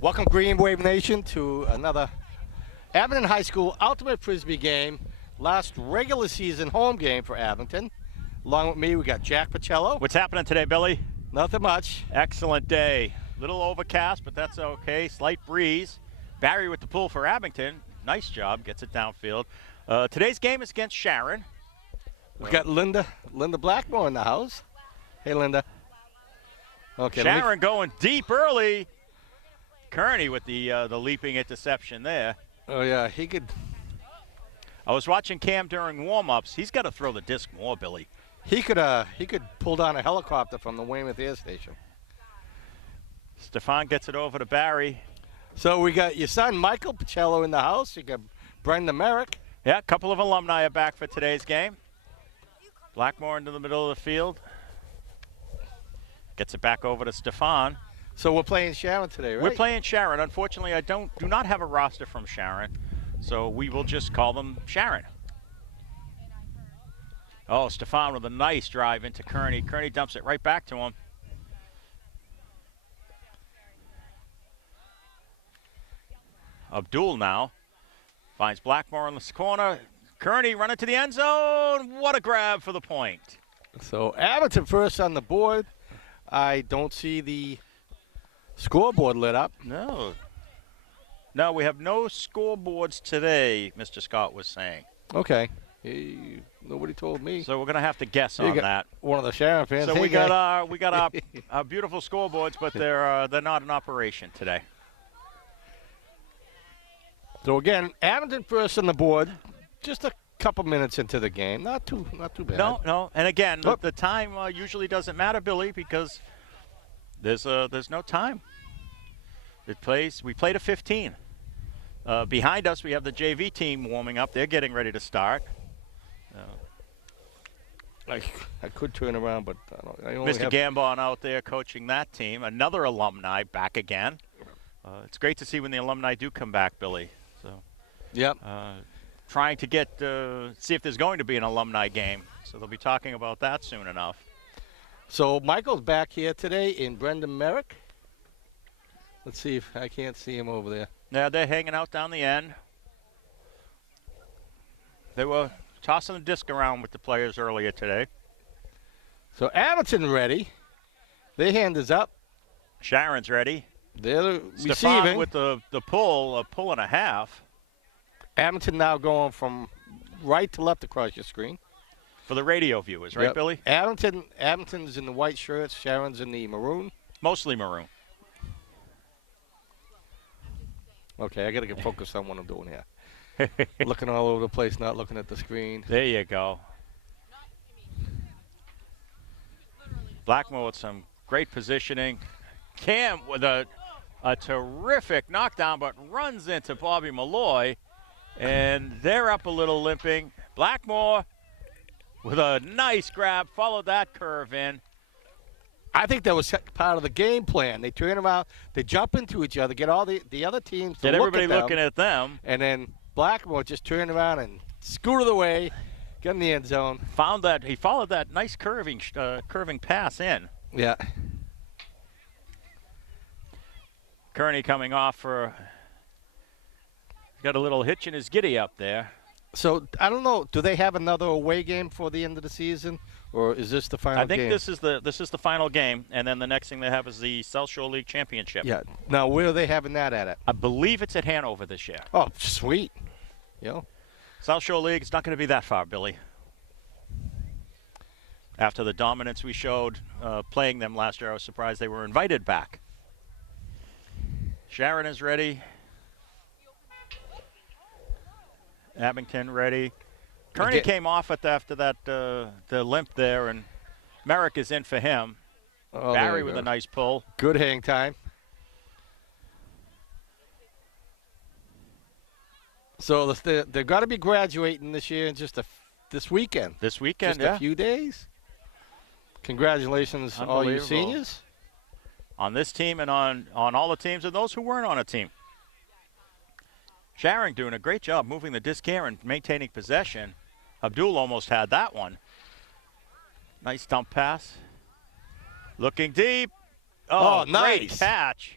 Welcome, Green Wave Nation, to another Abington High School Ultimate Frisbee game. Last regular season home game for Abington. Along with me, we got Jack Pacello. What's happening today, Billy? Nothing much. Excellent day. Little overcast, but that's okay. Slight breeze. Barry with the pull for Abington. Nice job. Gets it downfield. Today's game is against Sharon. We got Linda Blackmore in the house. Hey, Linda. Okay. Sharon going deep early. Kearney with the leaping interception there. Oh yeah, he could. I was watching Cam during warm-ups. He's got to throw the disc more, Billy. He could pull down a helicopter from the Weymouth Air Station. Stefan gets it over to Barry. So we got your son Michael Pacello in the house. You got Brenda Merrick. Yeah, a couple of alumni are back for today's game. Blackmore into the middle of the field. Gets it back over to Stefan. So we're playing Sharon today, right? We're playing Sharon. Unfortunately, I do not have a roster from Sharon, so we will just call them Sharon. Oh, Stefan with a nice drive into Kearney. Kearney dumps it right back to him. Abdul now finds Blackmore in the corner. Kearney running to the end zone. What a grab for the point. So Abington first on the board. I don't see the scoreboard lit up. No, we have no scoreboards today, Mr. Scott was saying. Okay. Nobody told me. So we're going to have to guess on that. One of the Sharon fans. So hey, we got our beautiful scoreboards, but they're not in operation today. So again, Abington first on the board. Just a couple minutes into the game. Not too bad. No. And again, the time usually doesn't matter, Billy, because there's no time. We played a 15. Behind us, we have the JV team warming up. They're getting ready to start. I could turn around, but I only Mr. Gambon out there coaching that team. Another alumni back again. It's great to see when the alumni do come back, Billy. So, yep. Trying to see if there's going to be an alumni game. So they'll be talking about that soon enough. So Michael's back here today in Brendan Merrick. Let's see if I can't see him over there. Yeah, they're hanging out down the end. They were tossing the disc around with the players earlier today. So Abington ready. Their hand is up. Sharon's ready. They're Stefan receiving. with the pull, a pull and a half. Abington now going from right to left across your screen. For the radio viewers, right, Yep. Billy? Abington's in the white shirts. Sharon's in the maroon. Mostly maroon. Okay, I got to get focused on what I'm doing here. Looking all over the place, not looking at the screen. There you go. Blackmore with some great positioning. Cam with a terrific knockdown, but runs into Bobby Malloy. And they're up a little limping. Blackmore with a nice grab, followed that curve in. I think that was part of the game plan. They turn around, they jump into each other, get all the other teams to Get look everybody at them, looking at them. and then Blackmore just turned around and scooted away, got in the end zone. He followed that nice curving pass in. Yeah. Kearney coming off for. Got a little hitch in his giddy up there. So I don't know. Do they have another away game for the end of the season, or is this the final game? I think this is the final game, and then the next thing they have is the South Shore League Championship. Yeah. Now where are they having that at? I believe it's at Hanover this year. Oh, sweet. South Shore League, it's not going to be that far, Billy. After the dominance we showed playing them last year, I was surprised they were invited back. Sharon is ready. Abington ready. Kearney came off after that the limp there, and Merrick is in for him. Oh, Barry with a nice pull. Good hang time. So they're got to be graduating this year in just this weekend. This weekend, just a few days. Congratulations, all you seniors. On this team and on all the teams and those who weren't on a team. Sharon doing a great job moving the disc here and maintaining possession. Abdul almost had that one. Nice dump pass. Looking deep. Oh, nice. Great catch.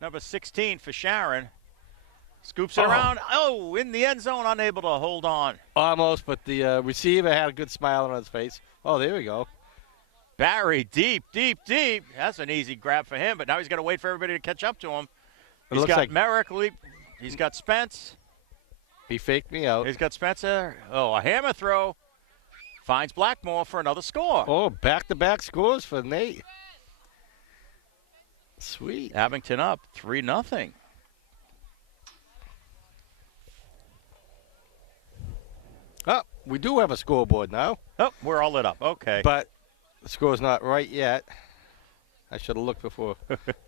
number 16 for Sharon. Scoops it around. Oh, in the end zone, unable to hold on. Almost, but the receiver had a good smile on his face. Oh, there we go. Barry, deep, deep, deep. That's an easy grab for him, but now he's got to wait for everybody to catch up to him. He's got like Merrick leap. He's got Spence. He faked me out. He's got Spencer. Oh, a hammer throw. Finds Blackmore for another score. Oh, back-to-back scores for Nate. Sweet. Abington up 3-0. Oh, we do have a scoreboard now. Oh, we're all lit up. Okay. But the score's not right yet. I should have looked before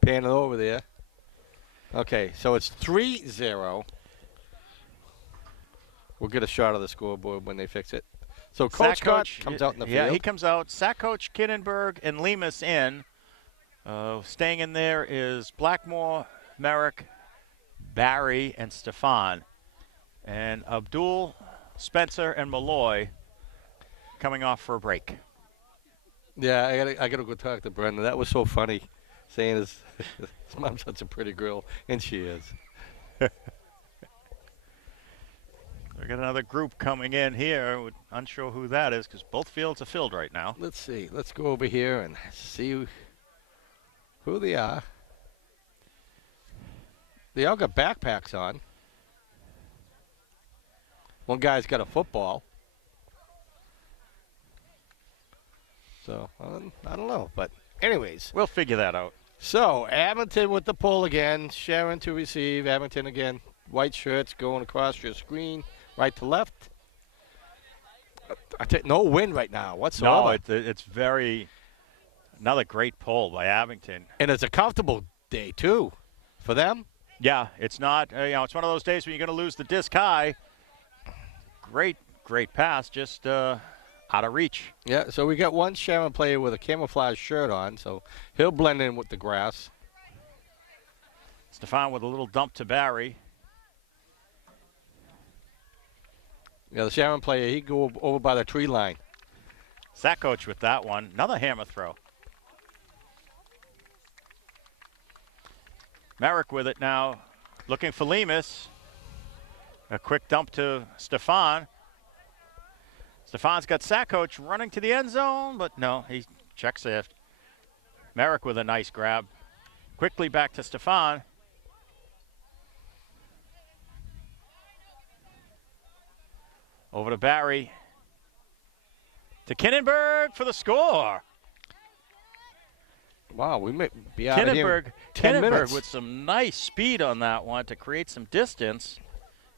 panning over there. Okay, so it's 3-0. We'll get a shot of the scoreboard when they fix it. So Coach comes out in the field. Yeah, he comes out. Sack Coach, Kinnenberg, and Lemus in. Staying in there is Blackmore, Merrick, Barry, and Stefan. And Abdul, Spencer, and Malloy coming off for a break. Yeah, I gotta go talk to Brenda. That was so funny, saying his mom's such a pretty girl, and she is. We got another group coming in here. We're unsure who that is because both fields are filled right now. Let's see. Let's go over here and see who they are. They all got backpacks on. One guy's got a football. So, I don't know. But anyways. We'll figure that out. So, Abington with the pull again. Sharon to receive. Abington again. White shirts going across your screen. Right to left. No wind right now whatsoever. No, it's another great pull by Abington. And it's a comfortable day, too, for them. Yeah, it's not, it's one of those days when you're going to lose the disc high. Great pass, just out of reach. Yeah, so we got one Sharon player with a camouflage shirt on, so he'll blend in with the grass. Stefan with a little dump to Barry. Yeah, the Sharon player, he'd go over by the tree line. Sack Coach with that one. Another hammer throw. Merrick with it now, looking for Lemus. A quick dump to Stefan. Stefan's got Sack Coach running to the end zone, but no, he checks it. Merrick with a nice grab. Quickly back to Stefan. Over to Barry. To Kinnenberg for the score. Wow, we may be out of here 10 minutes. With some nice speed on that one to create some distance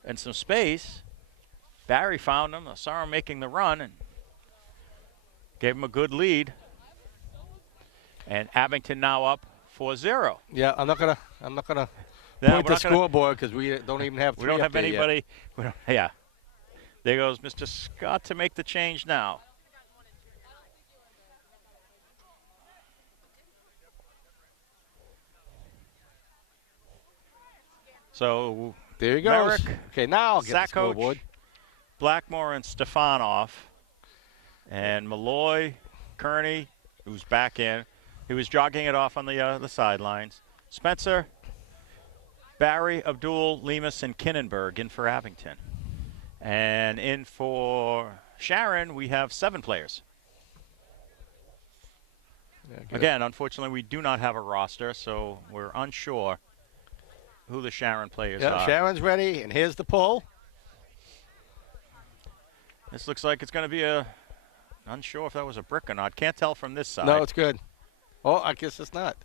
and some space. Barry found him. I saw him making the run and gave him a good lead. And Abington now up 4-0. Yeah, I'm not gonna point the scoreboard because we don't even have. We don't have anybody. Yeah. There goes Mr. Scott to make the change now. So there he goes. Merrick, okay, now I'll get the Coach, scoreboard. Blackmore and Stefan off. And Malloy, Kearney, who's back in. He was jogging it off on the sidelines. Spencer, Barry, Abdul, Lemus, and Kinnenberg in for Abington. And in for Sharon, we have 7 players. Yeah, again, unfortunately, we do not have a roster, so we're unsure who the Sharon players are. Sharon's ready, and here's the pull. This looks like it's going to be unsure if that was a brick or not. Can't tell from this side. No, it's good. Oh, I guess it's not.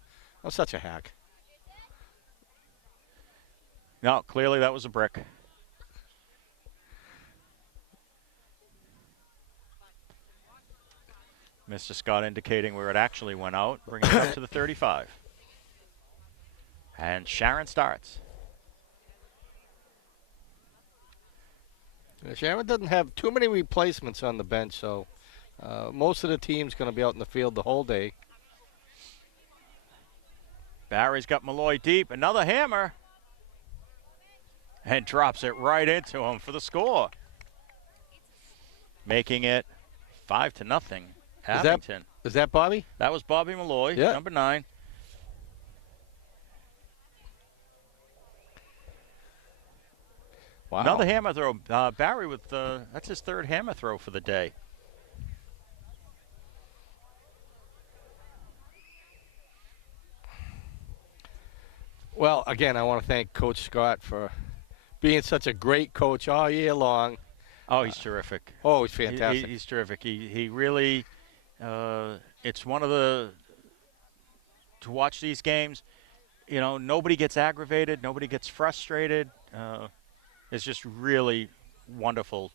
I'm such a hack. No, clearly that was a brick. Mr. Scott indicating where it actually went out, bringing it up to the 35. And Sharon starts. Sharon doesn't have too many replacements on the bench, so most of the team's going to be out in the field the whole day. Barry's got Malloy deep. Another hammer. And drops it right into him for the score. Making it 5-0. Abington. Is that Bobby? That was Bobby Malloy, number 9. Wow. Another hammer throw. Barry with that's his third hammer throw for the day. Well, again, I want to thank Coach Scott for being such a great coach all year long. Oh, he's terrific. Oh, he's fantastic. He's terrific. He really, it's one of the, to watch these games, you know, nobody gets aggravated, nobody gets frustrated. It's just really wonderful,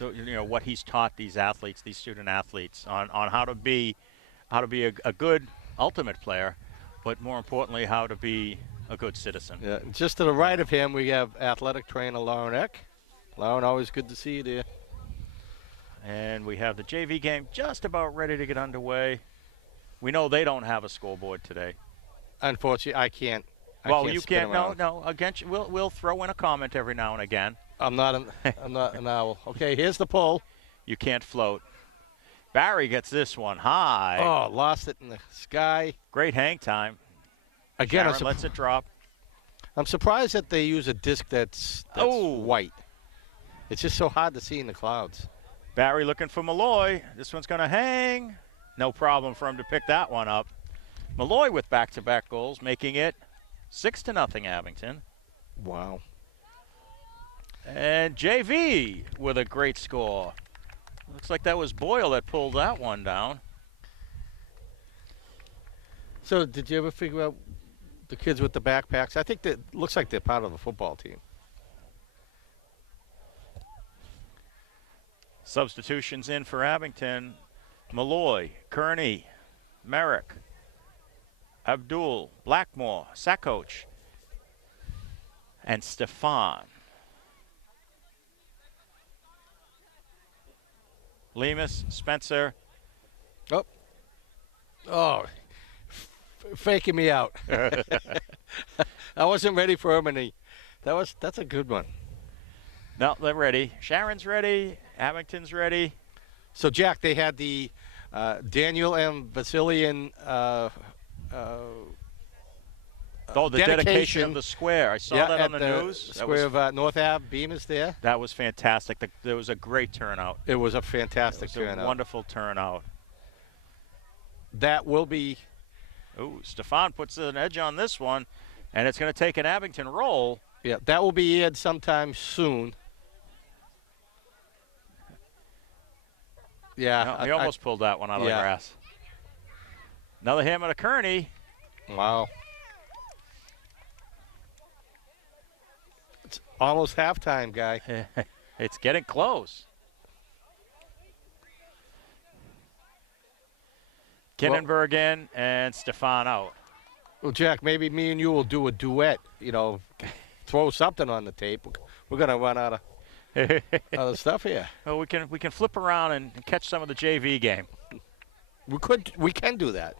you know, what he's taught these athletes, these student athletes, on how to be a good ultimate player, but more importantly, how to be a good citizen. Yeah, just to the right of him, we have athletic trainer Lauren Eck. Lauren, always good to see you there. And we have the JV game just about ready to get underway. We know they don't have a scoreboard today. Unfortunately, I can't. Well, you can't. No. Against, we'll throw in a comment every now and again. I'm not an owl. Okay, here's the pull. You can't float. Barry gets this one high. Oh, lost it in the sky. Great hang time. Again, Sharon lets it drop. I'm surprised that they use a disc that's white. It's just so hard to see in the clouds. Barry looking for Malloy. This one's going to hang. No problem for him to pick that one up. Malloy with back-to-back goals, making it 6-0 Abington. Wow. And JV with a great score. Looks like that was Boyle that pulled that one down. So did you ever figure out the kids with the backpacks? I think that looks like they're part of the football team. Substitutions in for Abington. Malloy, Kearney, Merrick, Abdul, Blackmore, Sakoch, and Stefan. Lemus, Spencer. Oh, faking me out. I wasn't ready for him, and that's a good one. No, they're ready. Sharon's ready. Abington's ready. So, Jack, they had the Daniel M. Vasilian the dedication of the square. I saw that on the news. Square of North Ave. Beam is there. That was fantastic. There was a great turnout. It was a fantastic turnout. A wonderful turnout. That will be. Ooh, Stefan puts an edge on this one, and it's going to take an Abington roll. Yeah, that will be aired sometime soon. Yeah. No, he almost pulled that one out of the grass. Another hammer to Kearney. Wow. It's almost halftime, guy. It's getting close. Kinnenberg in and Stefan out. Well, Jack, maybe me and you will do a duet. You know, throw something on the tape. We're gonna run out of other stuff here. Well, we can flip around and catch some of the JV game. We can do that.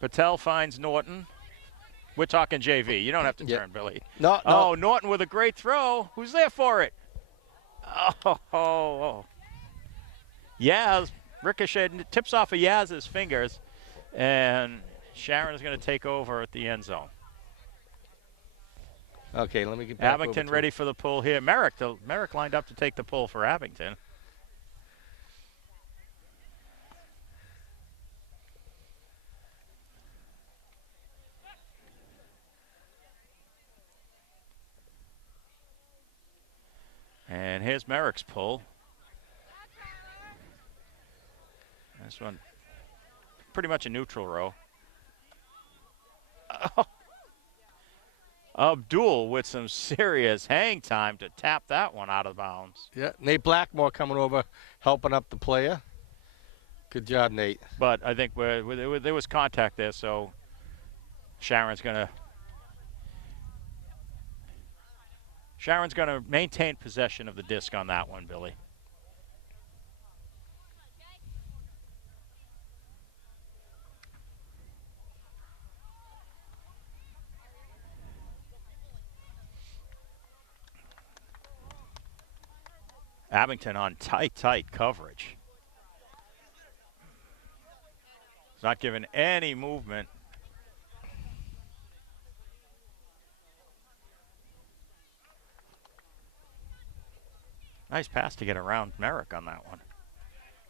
Patel finds Norton. We're talking JV. You don't have to turn, Billy. No. Oh, Norton with a great throw. Who's there for it? Oh. Yaz, ricocheted, tips off of Yaz's fingers, and Sharon is going to take over at the end zone. Okay, let me get back. Abington ready for the pull here. Merrick lined up to take the pull for Abington. And here's Merrick's pull. This one, pretty much a neutral row. Oh. Abdul with some serious hang time to tap that one out of bounds. Yeah, Nate Blackmore coming over, helping up the player. Good job, Nate. But I think there was contact there, so Sharon's going to maintain possession of the disc on that one, Billy. Abington on tight coverage. It's not giving any movement. Nice pass to get around Merrick on that one.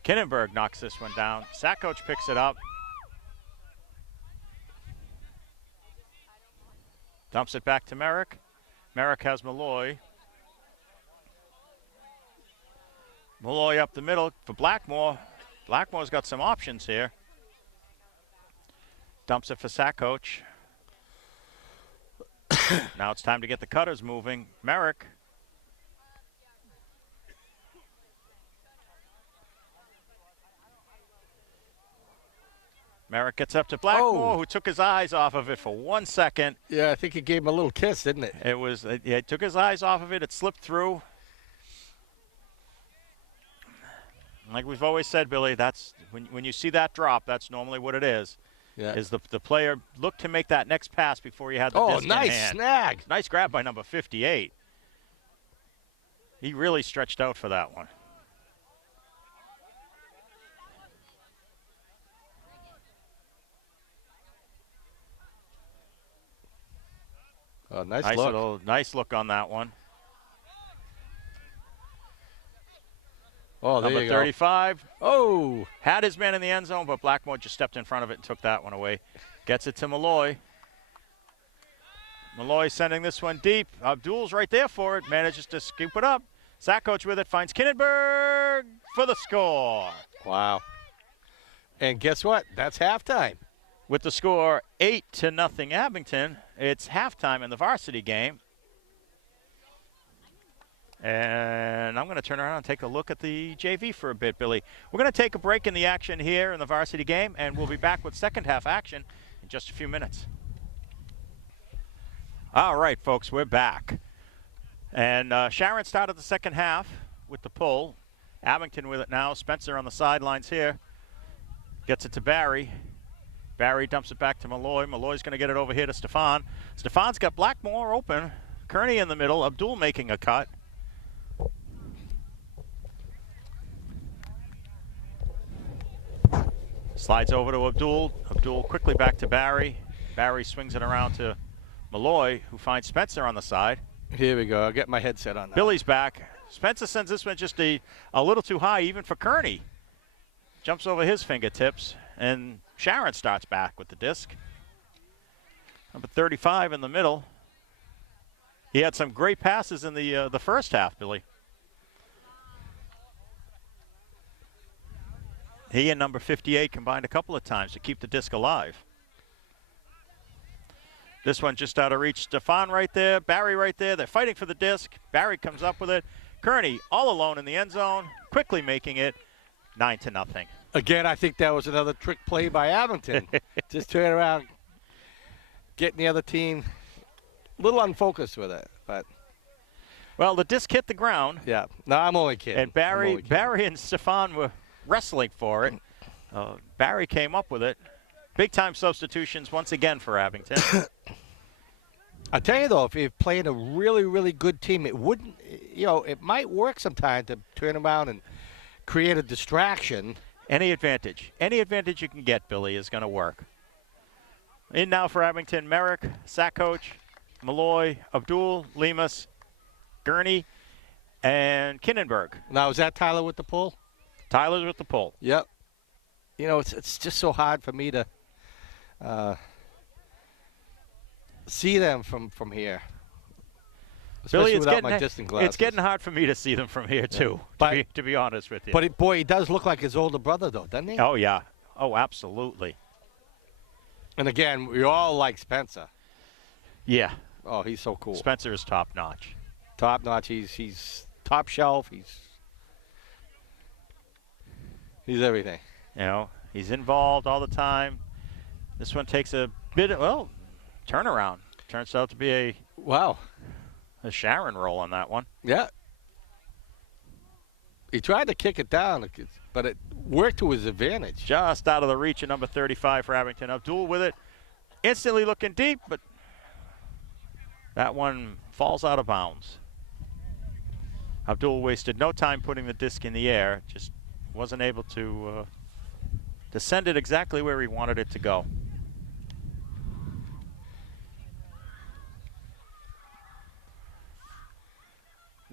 Kinnenberg knocks this one down. Sakoch picks it up. Dumps it back to Merrick. Merrick has Malloy. Malloy up the middle for Blackmore. Blackmore's got some options here. Dumps it for Sakoch. Now it's time to get the cutters moving. Merrick. Merrick gets up to Blackmore, who took his eyes off of it for 1 second. Yeah, I think he gave him a little kiss, didn't it? It was, yeah, he took his eyes off of it. It slipped through. Like we've always said, Billy, that's when you see that drop, that's normally what it is. Yeah. Is the player looked to make that next pass before you had the disc in hand. Nice snag. Nice grab by number 58. He really stretched out for that one. Oh, nice look. Nice look on that one. Oh, there Number you go. 35. Oh. Had his man in the end zone, but Blackmore just stepped in front of it and took that one away. Gets it to Malloy. Malloy sending this one deep. Abdul's right there for it. Manages to scoop it up. Sakoch with it. Finds Kinnenberg for the score. Wow. And guess what? That's halftime. With the score 8-0 Abington, it's halftime in the varsity game. And I'm going to turn around and take a look at the JV for a bit, Billy. We're going to take a break in the action here in the varsity game, and we'll be back with second half action in just a few minutes. All right, folks, we're back. And Sharon started the second half with the pull. Abington with it now. Spencer on the sidelines here. Gets it to Barry. Barry dumps it back to Malloy. Malloy's going to get it over here to Stefan. Stefan's got Blackmore open. Kearney in the middle. Abdul making a cut. Slides over to Abdul. Abdul quickly back to Barry. Barry swings it around to Malloy, who finds Spencer on the side. Here we go. I'll get my headset on now. Billy's back. Spencer sends this one just a little too high, even for Kearney. Jumps over his fingertips, and Sharon starts back with the disc. Number 35 in the middle. He had some great passes in the first half, Billy. He and number 58 combined a couple of times to keep the disc alive. This one just out of reach. Stefan right there, Barry right there. They're fighting for the disc. Barry comes up with it. Kearney all alone in the end zone, quickly making it 9-0. Again, I think that was another trick play by Abington. Just turn around, getting the other team a little unfocused with it. But well, the disc hit the ground. Yeah. No, I'm only kidding. And Barry and Stefan were wrestling for it. Barry came up with it. Big-time substitutions once again for Abington. I tell you, though, if you're playing a really, really good team, it wouldn't, it might work sometimes to turn around and create a distraction. Any advantage you can get, Billy, is going to work. In now for Abington, Merrick, Sakoch, Malloy, Abdul, Lemus, Gurney, and Kinnenberg. Now, is that Tyler with the pull? Tyler's with the pull. Yep. It's just so hard for me to see them from here. Billy, it's getting hard for me to see them from here, too, to be honest with you. But, boy, he does look like his older brother, though, doesn't he? Oh, yeah. Oh, absolutely. And, again, we all like Spencer. Yeah. Oh, he's so cool. Spencer is top-notch. Top-notch. He's top shelf. He's everything. He's involved all the time. This one takes a bit of, turnaround. Turns out to be a Sharon roll on that one. Yeah. He tried to kick it down, but it worked to his advantage. Just out of the reach of number 35 for Abington. Abdul with it. Instantly looking deep, but that one falls out of bounds. Abdul wasted no time putting the disc in the air. Just wasn't able to send it exactly where he wanted it to go.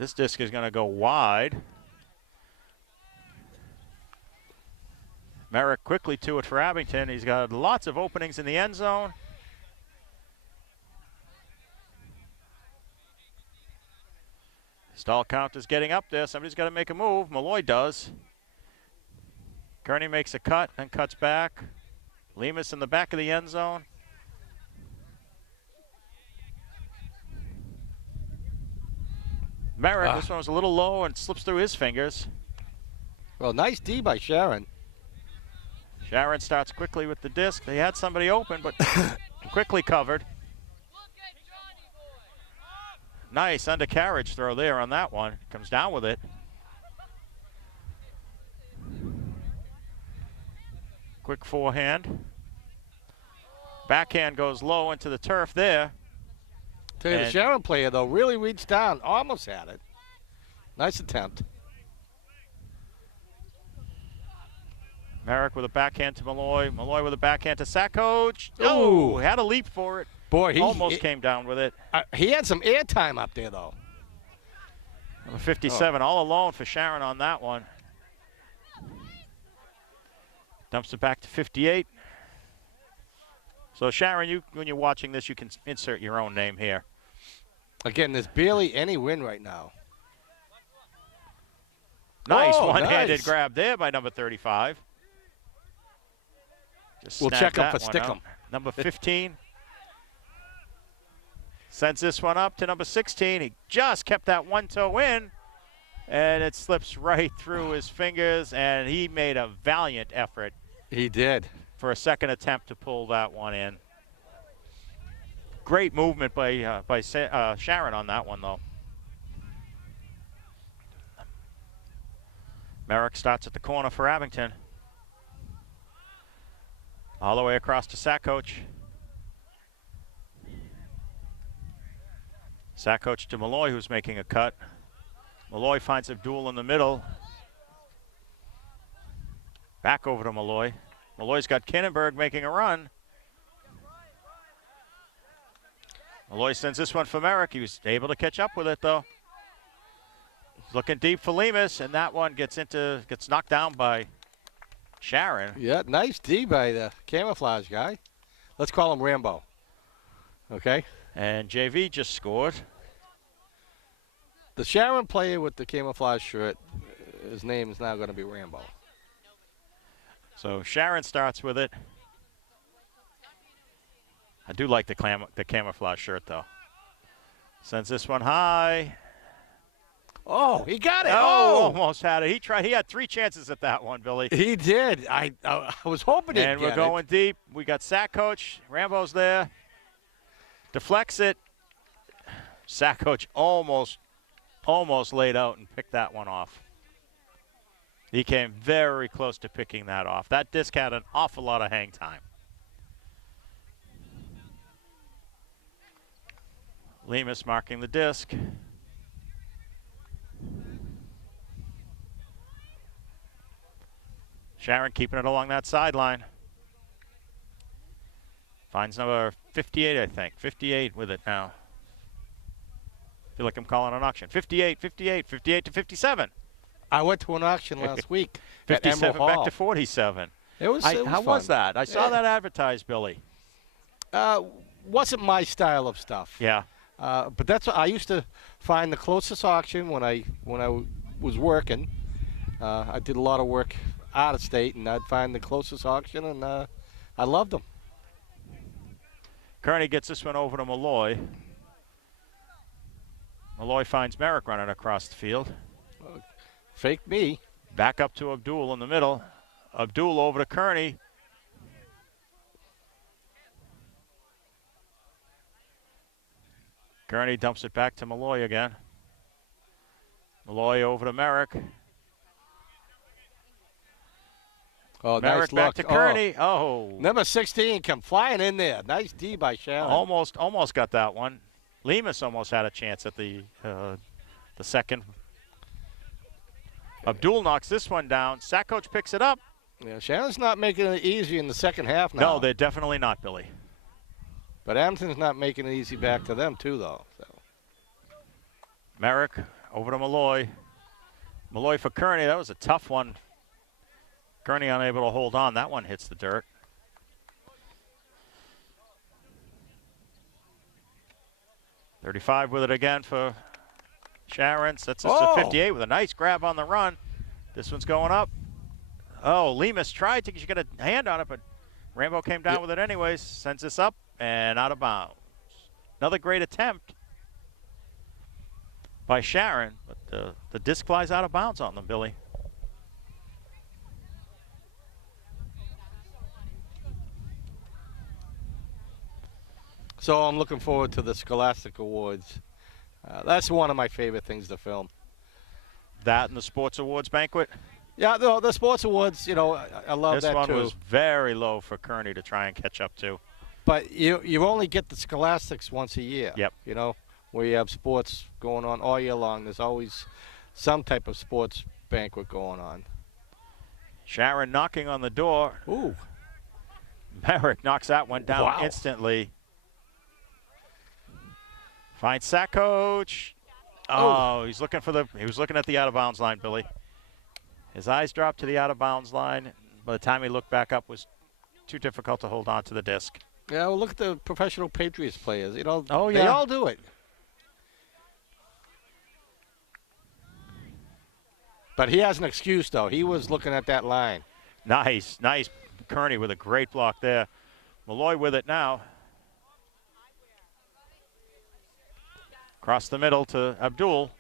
This disc is going to go wide. Merrick quickly to it for Abington. He's got lots of openings in the end zone. Stall count is getting up there. Somebody's got to make a move. Malloy does. Kearney makes a cut and cuts back. Lemus in the back of the end zone. Merrick, this one was a little low and slips through his fingers. Well, nice D by Sharon. Sharon starts quickly with the disc. They had somebody open, but quickly covered. Nice undercarriage throw there on that one. Comes down with it. Quick forehand. Backhand goes low into the turf there. Tell you, the Sharon player, though, really reached down. Almost had it. Nice attempt. Merrick with a backhand to Malloy. Malloy with a backhand to Sackcoach. Ooh. Oh, had a leap for it. Boy, he almost came down with it. He had some air time up there, though. Number 57, all alone for Sharon on that one. Dumps it back to 58. So, Sharon, when you're watching this, you can insert your own name here. Again, there's barely any win right now. Nice one-handed grab there by number 35. We'll check him for Stickum. Number 15 sends this one up to number 16. He just kept that one toe in, and it slips right through his fingers, and he made a valiant effort. He did. For a second attempt to pull that one in. Great movement by Sharon on that one, though. Merrick starts at the corner for Abington. All the way across to Sackcoach. Sackcoach to Malloy, who's making a cut. Malloy finds Abdul in the middle. Back over to Malloy. Malloy's got Kinnenberg making a run. Malloy sends this one for Merrick. He was able to catch up with it, though. Looking deep for Lemus, and that one gets knocked down by Sharon. Yeah, nice D by the camouflage guy. Let's call him Rambo. Okay. And JV just scored. The Sharon player with the camouflage shirt, his name is now going to be Rambo. So Sharon starts with it. I do like the camouflage shirt, though. Sends this one high. Oh, he got it. Oh, almost had it. He had 3 chances at that one, Billy. He did. I was hoping he'd And we're going deep. We got Sackcoach. Rambo's there. Deflects it. Sackcoach almost laid out and picked that one off. He came very close to picking that off. That disc had an awful lot of hang time. Lemus marking the disc. Sharon keeping it along that sideline. Finds number 58, I think. 58 with it now. Feel like I'm calling an auction. 58, 58, 58 to 57. I went to an auction last week. 57 back to 47. It was How fun. was that? I saw that advertised, Billy. Wasn't my style of stuff. Yeah. But that's what I used to find the closest auction when I was working. I did a lot of work out of state, and I'd find the closest auction, and I loved them. Kearney gets this one over to Malloy. Malloy finds Merrick running across the field. Fake me. Back up to Abdul in the middle. Abdul over to Kearney. Kearney dumps it back to Malloy again. Malloy over to Merrick. Oh, Merrick nice back look. to Kearney. Oh. Number 16 come flying in there. Nice D by Sharon. Almost got that one. Lemus almost had a chance at the second. Abdul knocks this one down. Sackcoach picks it up. Yeah, Sharon's not making it easy in the second half now. No, they're definitely not, Billy. But Abington's not making it easy back to them, too, though. So. Merrick over to Malloy. Malloy for Kearney. That was a tough one. Kearney unable to hold on. That one hits the dirt. .35 with it again for Sharon. Sets us to 58 with a nice grab on the run. This one's going up. Oh, Lemus tried to get a hand on it, but Rambo came down with it anyways. Sends this up and out of bounds. Another great attempt by Sharon, but the disc flies out of bounds on them, Billy. So I'm looking forward to the Scholastic Awards. That's one of my favorite things to film. That and the Sports Awards banquet? Yeah, the Sports Awards, you know, I love that too. This one was very low for Kearney to try and catch up to. But you only get the Scholastics once a year. Yep. You know, where you have sports going on all year long. There's always some type of sports banquet going on. Sharon knocking on the door. Ooh. Merrick knocks that one down instantly. Finds sack coach. Oh, he was looking at the out of bounds line, Billy. His eyes dropped to the out of bounds line. By the time he looked back up, it was too difficult to hold on to the disc. Yeah, well, look at the professional Patriots players. You know, they all do it. But he has an excuse, though. He was looking at that line. Nice. Kearney with a great block there. Malloy with it now. Across the middle to Abdul.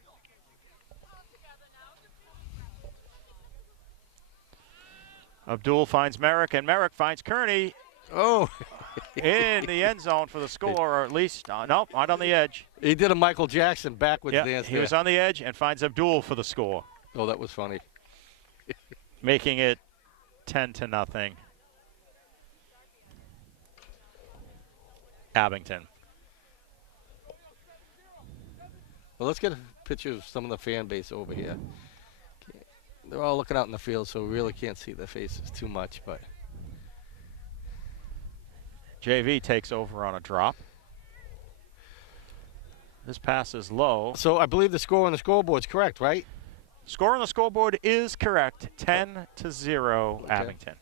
Abdul finds Merrick, and Merrick finds Kearney. Oh. In the end zone for the score, or at least, nope, not on the edge. He did a Michael Jackson backwards dance. He was on the edge and finds Abdul for the score. Oh, that was funny. Making it 10-0. Abington. Well, let's get a picture of some of the fan base over here. They're all looking out in the field, so we really can't see their faces too much, but JV takes over on a drop. This pass is low. So I believe the score on the scoreboard's correct, right? Score on the scoreboard is correct. 10-0, okay. Abington.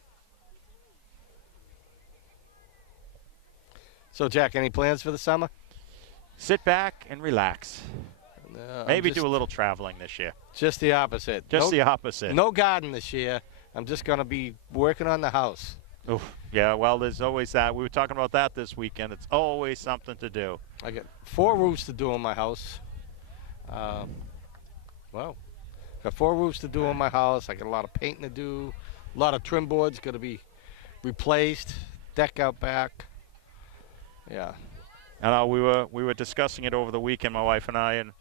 So, Jack, any plans for the summer? Sit back and relax. Maybe do a little traveling this year. Just the opposite. The opposite. No garden this year. I'm just going to be working on the house. Oof. Yeah, well, there's always that. We were talking about that this weekend. It's always something to do. I got 4 roofs to do in my house. Got 4 roofs to do in my house. I got a lot of painting to do. A lot of trim boards going to be replaced. Deck out back. Yeah. I know we were discussing it over the weekend, my wife and I, and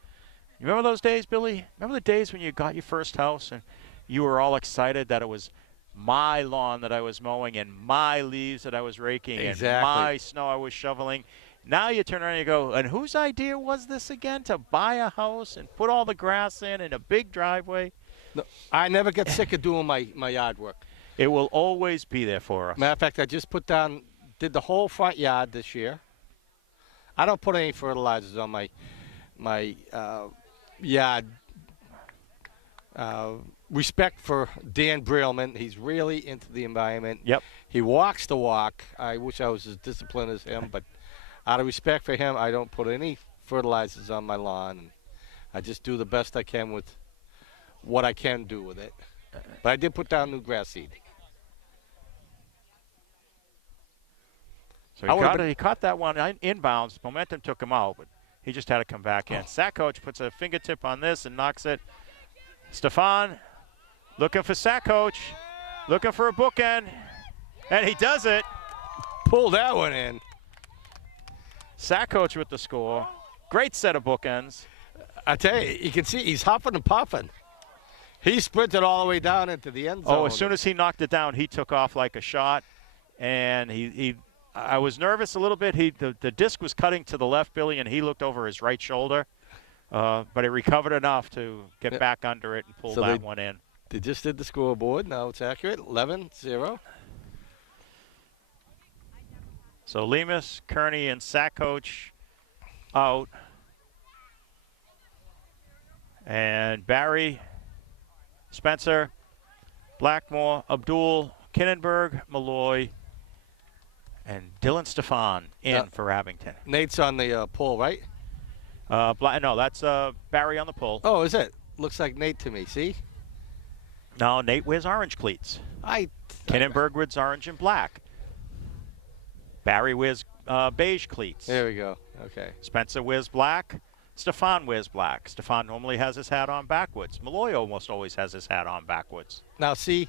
you remember those days, Billy? Remember the days when you got your first house and you were all excited that it was my lawn that I was mowing and my leaves that I was raking and my snow I was shoveling. Now you turn around and you go, and whose idea was this again, to buy a house and put all the grass in and a big driveway? No, I never get sick of doing my yard work. It will always be there for us. Matter of fact, I just did the whole front yard this year. I don't put any fertilizers on my yard. Respect for Dan Breelman. He's really into the environment. Yep. He walks the walk. I wish I was as disciplined as him, but out of respect for him, I don't put any fertilizers on my lawn. I just do the best I can with what I can do with it. But I did put down new grass seed. So he caught that one inbounds. Momentum took him out, but he just had to come back in. Sack coach puts a fingertip on this and knocks it. Stefan looking for sack coach, looking for a bookend, and he does it. Pull that one in. Sack coach with the score. Great set of bookends. I tell you, you can see he's huffing and puffing. He sprinted all the way down into the end zone. Oh, as soon as he knocked it down, he took off like a shot, and I was nervous a little bit. The disc was cutting to the left, Billy, and he looked over his right shoulder. But he recovered enough to get back under it and pull that one in. They just did the scoreboard. Now it's accurate. 11-0. So Lemus, Kearney, and sack coach out. And Barry, Spencer, Blackmore, Abdul, Kinnenberg, Malloy, and Dylan Stefan in for Abington. Nate's on the pole, right? No, that's Barry on the pole. Oh, is it? Looks like Nate to me. See? No, Nate wears orange cleats. Kinnenberg wears orange and black. Barry wears beige cleats. There we go. Okay. Spencer wears black. Stefan wears black. Stefan normally has his hat on backwards. Malloy almost always has his hat on backwards. Now, see,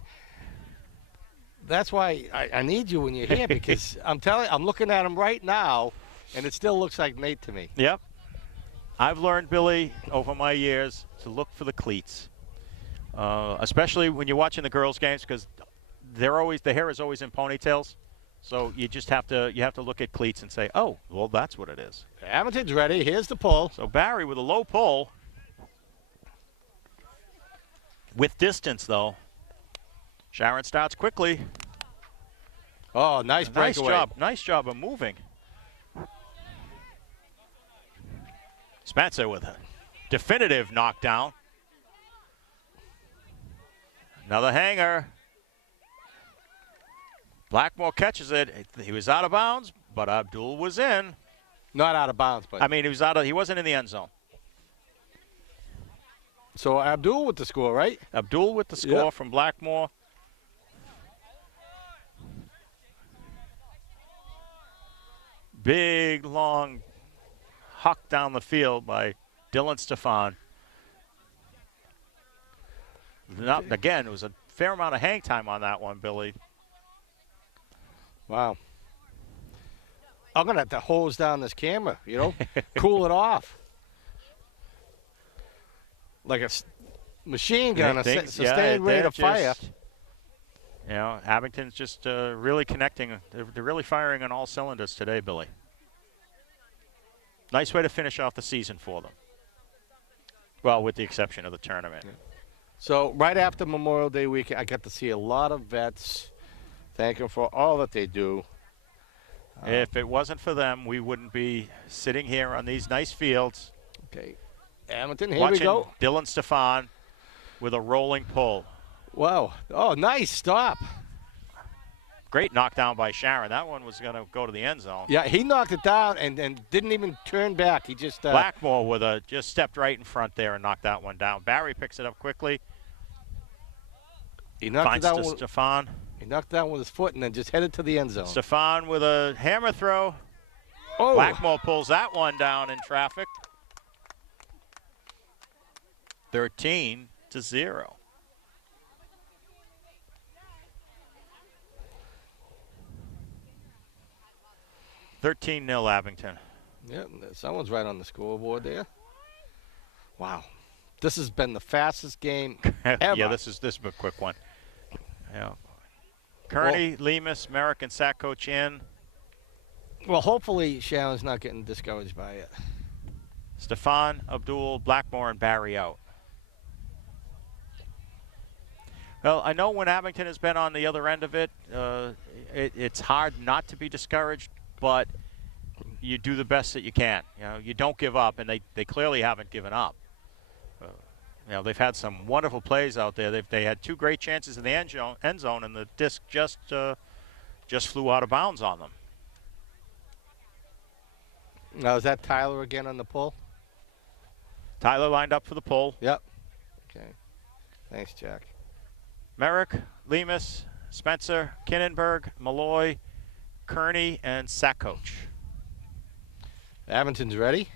that's why I need you when you're here, because I'm looking at him right now, and it still looks like Nate to me. Yep. I've learned, Billy, over my years to look for the cleats, especially when you're watching the girls' games, because the hair is always in ponytails. So you just have to look at cleats and say, oh, well, that's what it is. Abington's ready. Here's the pull. So Barry with a low pull. With distance, though. Sharon starts quickly. Oh, nice breakaway. Nice job of moving. Spencer with a definitive knockdown. Another hanger. Blackmore catches it. He was out of bounds, but Abdul was in. Not out of bounds, but I mean, he wasn't in the end zone. So Abdul with the score, right? Abdul with the score from Blackmore. Big, long huck down the field by Dylan Stefan. Again, it was a fair amount of hang time on that one, Billy. Wow. I'm going to have to hose down this camera, cool it off. Like a machine gun, a sustained rate of fire. Abington's just really connecting. They're really firing on all cylinders today, Billy. Nice way to finish off the season for them. Well, with the exception of the tournament. Yeah. So right after Memorial Day weekend, I got to see a lot of vets. Thank them for all that they do. If it wasn't for them, we wouldn't be sitting here on these nice fields. Okay. Abington, here we go. Dylan Stefan with a rolling pull. Wow. Oh, nice stop. Great knockdown by Sharon. That one was going to go to the end zone. Yeah, he knocked it down and didn't even turn back. He just Blackmore just stepped right in front there and knocked that one down. Barry picks it up quickly. He knocked it down with Stefan. He knocked down with his foot and then just headed to the end zone. Stefan with a hammer throw. Oh. Blackmore pulls that one down in traffic. 13-0. 13-0 Abington. Yeah, someone's right on the scoreboard there. Wow. This has been the fastest game ever. Yeah, this has been a quick one. Yeah. Kearney, Lemus, Merrick, and Sack Coach in. Well, hopefully Sharon's not getting discouraged by it. Stefan, Abdul, Blackmore, and Barry out. Well, I know when Abington has been on the other end of it, it's hard not to be discouraged, but you do the best that you can. You don't give up, and they clearly haven't given up. They've had some wonderful plays out there. They had two great chances in the end zone, and the disc just flew out of bounds on them. Now, is that Tyler again on the pull? Tyler lined up for the pull. Yep. Okay. Thanks, Jack. Merrick, Lemus, Spencer, Kinnenberg, Malloy, Kearney, and Sackcoach. Abington's ready.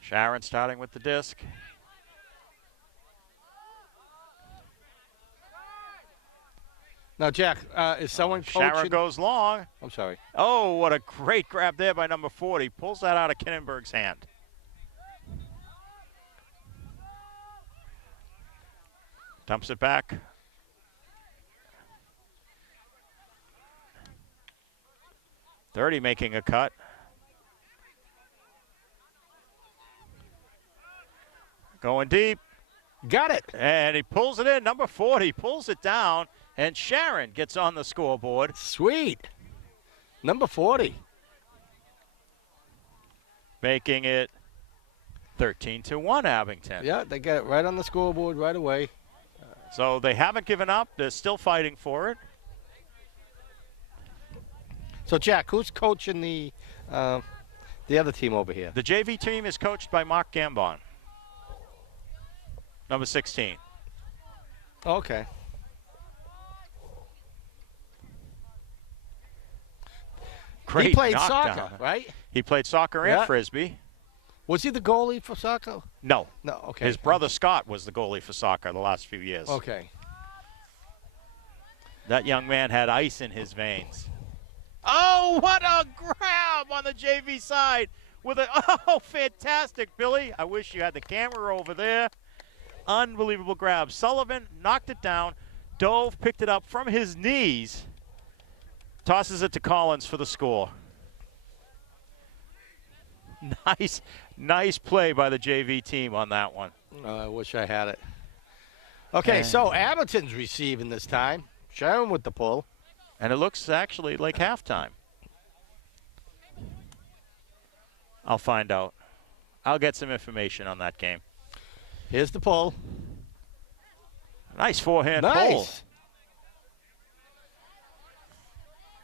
Sharon starting with the disc. Now, Jack, is someone coaching? Sharon goes long. I'm sorry. Oh, what a great grab there by number 40. Pulls that out of Kinnenberg's hand. Dumps it back. .30 making a cut. Going deep. Got it. And he pulls it in. Number 40 pulls it down. And Sharon gets on the scoreboard. Sweet. Number 40. Making it 13-1 Abington. Yeah, they got it right on the scoreboard right away. So they haven't given up. They're still fighting for it. So, Jack, who's coaching the other team over here? The JV team is coached by Mark Gambon, number 16. Okay. Great he played knockdown. soccer, right? He played soccer and Frisbee. Was he the goalie for soccer? No. No, okay. His brother Scott was the goalie for soccer the last few years. Okay. That young man had ice in his veins. Oh, what a grab on the JV side with fantastic, Billy. I wish you had the camera over there. Unbelievable grab. Sullivan knocked it down, dove, picked it up from his knees, tosses it to Collins for the score. Nice play by the JV team on that one. I wish I had it. Okay, so Abington's receiving this time. Sharon with the pull. And it looks actually like halftime. I'll find out. I'll get some information on that game. Here's the pull. Nice forehand pull.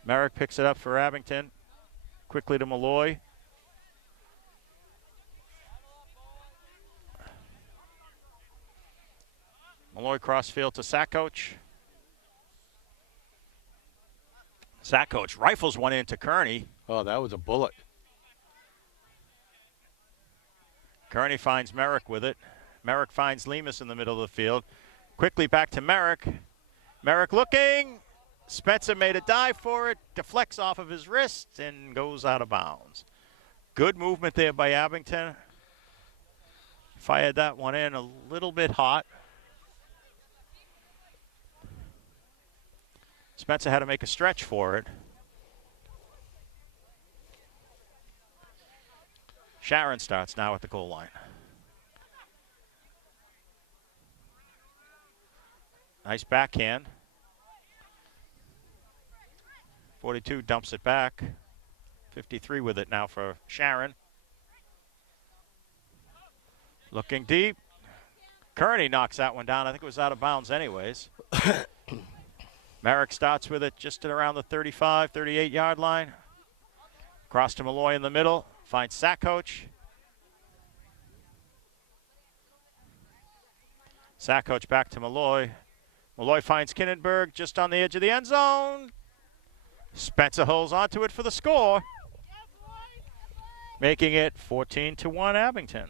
Merrick picks it up for Abington. Quickly to Malloy. Malloy crossfield to Sakoch. Sakoch rifles one into Kearney. Oh, that was a bullet. Kearney finds Merrick with it. Merrick finds Lemus in the middle of the field. Quickly back to Merrick. Merrick looking. Spencer made a dive for it. Deflects off of his wrist and goes out of bounds. Good movement there by Abington. Fired that one in a little bit hot. Spencer had to make a stretch for it. Sharon starts now at the goal line. Nice backhand. 42 dumps it back. 53 with it now for Sharon. Looking deep. Kearney knocks that one down. I think it was out of bounds anyways. Merrick starts with it just at around the 35, 38-yard line. Cross to Malloy in the middle. Finds Sakoch. Sakoch back to Malloy. Malloy finds Kinnenberg just on the edge of the end zone. Spencer holds onto it for the score. Making it 14-1 Abington.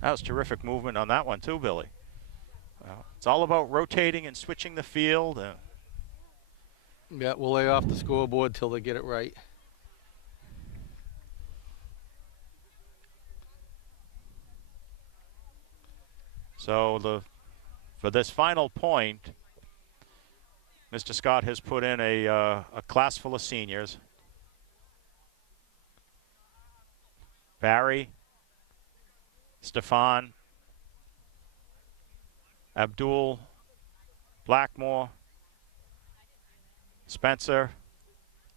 That was terrific movement on that one too, Billy. It's all about rotating and switching the field. Yeah, we'll lay off the scoreboard till they get it right. So for this final point, Mr. Scott has put in a class full of seniors. Barry, Stefan, Abdul, Blackmore, Spencer,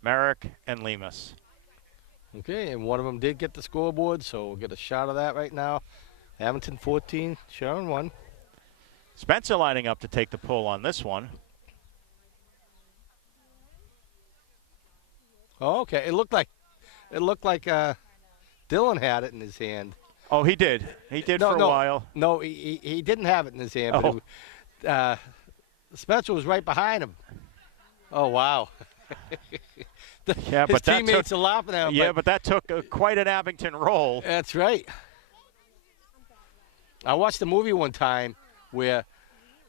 Merrick, and Lemus. Okay, and one of them did get the scoreboard, so we'll get a shot of that right now. Abington 14, Sharon 1. Spencer lining up to take the pull on this one. Oh, okay. It looked like Dylan had it in his hand. Oh, he did. He did for a while. No, he didn't have it in his hand. Oh. But Spencer was right behind him. Oh, wow. His teammates are laughing at him. Yeah, but that took quite an Abington roll. That's right. I watched a movie one time where